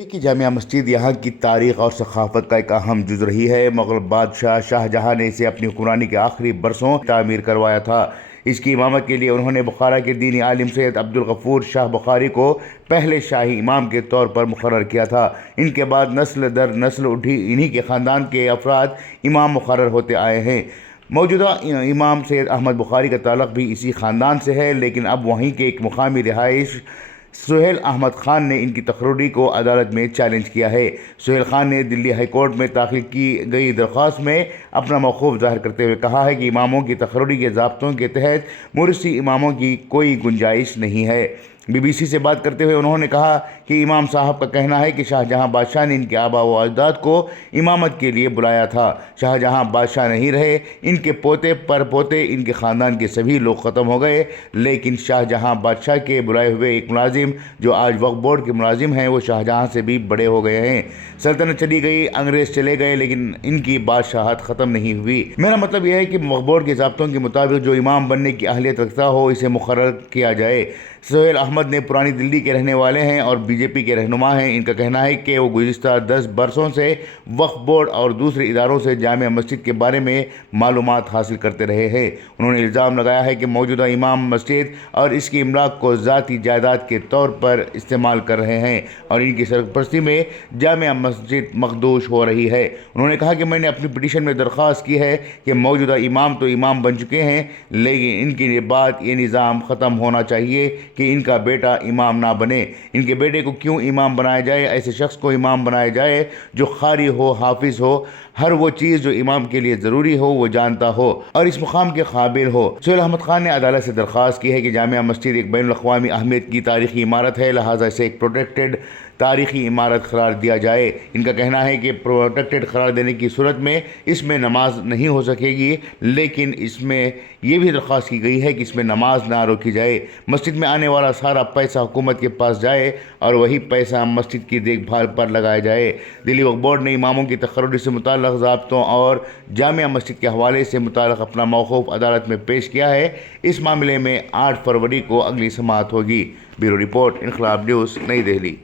کی جامع مسجد یہاں کی تاریخ اور ثقافت کا ایک اہم جز رہی ہے۔ مغل بادشاہ شاہ جہاں نے اسے اپنی حکمرانی کے آخری برسوں تعمیر کروایا تھا۔ اس کی امامت کے لیے انہوں نے بخارا کے دینی عالم سید عبدالغفور شاہ بخاری کو پہلے شاہی امام کے طور پر مقرر کیا تھا۔ ان کے بعد نسل در نسل انہی کے خاندان کے افراد امام مقرر ہوتے آئے ہیں۔ موجودہ امام سید احمد بخاری کا تعلق بھی اسی خاندان سے ہے، لیکن اب وہیں کے ایک مقامی رہائش سہیل احمد خان نے ان کی تقرری کو عدالت میں چیلنج کیا ہے۔ سہیل خان نے دلی ہائی کورٹ میں داخل کی گئی درخواست میں اپنا موقف ظاہر کرتے ہوئے کہا ہے کہ اماموں کی تقرری کے ضابطوں کے تحت مرثی اماموں کی کوئی گنجائش نہیں ہے۔ بی بی سی سے بات کرتے ہوئے انہوں نے کہا کہ امام صاحب کا کہنا ہے کہ شاہ جہاں بادشاہ نے ان کے آبا و اجداد کو امامت کے لیے بلایا تھا۔ شاہ جہاں بادشاہ نہیں رہے، ان کے پوتے پر پوتے، ان کے خاندان کے سبھی لوگ ختم ہو گئے، لیکن شاہ جہاں بادشاہ کے بلائے ہوئے ایک ملازم جو آج وقف بورڈ کے ملازم ہیں، وہ شاہ جہاں سے بھی بڑے ہو گئے ہیں۔ سلطنت چلی گئی، انگریز چلے گئے، لیکن ان کی بادشاہت ختم نہیں ہوئی۔ میرا مطلب یہ ہے کہ وقف بورڈ کے ضابطوں کے مطابق جو امام بننے کی اہلیت رکھتا ہو، اسے مقرر کیا جائے۔ سہیل احمد نے پرانی دلی کے رہنے والے ہیں اور بی جے پی کے رہنما ہیں۔ ان کا کہنا ہے کہ وہ گزشتہ 10 برسوں سے وقف بورڈ اور دوسرے اداروں سے جامع مسجد کے بارے میں معلومات حاصل کرتے رہے ہیں۔ انہوں نے الزام لگایا ہے کہ موجودہ امام مسجد اور اس کی املاک کو ذاتی جائیداد کے طور پر استعمال کر رہے ہیں اور ان کی سرپرستی میں جامع مسجد مخدوش ہو رہی ہے۔ انہوں نے کہا کہ میں نے اپنی پٹیشن میں درخواست کی ہے کہ موجودہ امام تو امام بن چکے ہیں، لیکن ان کے بعد یہ نظام ختم ہونا چاہیے کہ ان کا بیٹا امام نہ بنے۔ ان کے بیٹے کو کیوں امام بنایا جائے؟ ایسے شخص کو امام بنایا جائے جو قاری ہو، حافظ ہو، ہر وہ چیز جو امام کے لیے ضروری ہو وہ جانتا ہو اور اس مقام کے قابل ہو۔ سہیل احمد خان نے عدالت سے درخواست کی ہے کہ جامع مسجد ایک بین الاقوامی اہمیت کی تاریخی عمارت ہے، لہٰذا اسے ایک پروٹیکٹڈ تاریخی عمارت قرار دیا جائے۔ ان کا کہنا ہے کہ پروٹیکٹڈ قرار دینے کی صورت میں اس میں نماز نہیں ہو سکے گی، لیکن اس میں یہ بھی درخواست کی گئی ہے کہ اس میں نماز نہ روکی جائے۔ مسجد میں آنے والا سارا پیسہ حکومت کے پاس جائے اور وہی پیسہ مسجد کی دیکھ بھال پر لگایا جائے۔ دلی وقف بورڈ نے اماموں کی تقرری سے متعلق ضابطوں اور جامع مسجد کے حوالے سے متعلق اپنا موقف عدالت میں پیش کیا ہے۔ اس معاملے میں 8 فروری کو اگلی سماعت ہوگی۔ بیورو رپورٹ، انقلاب نیوز، نئی دہلی۔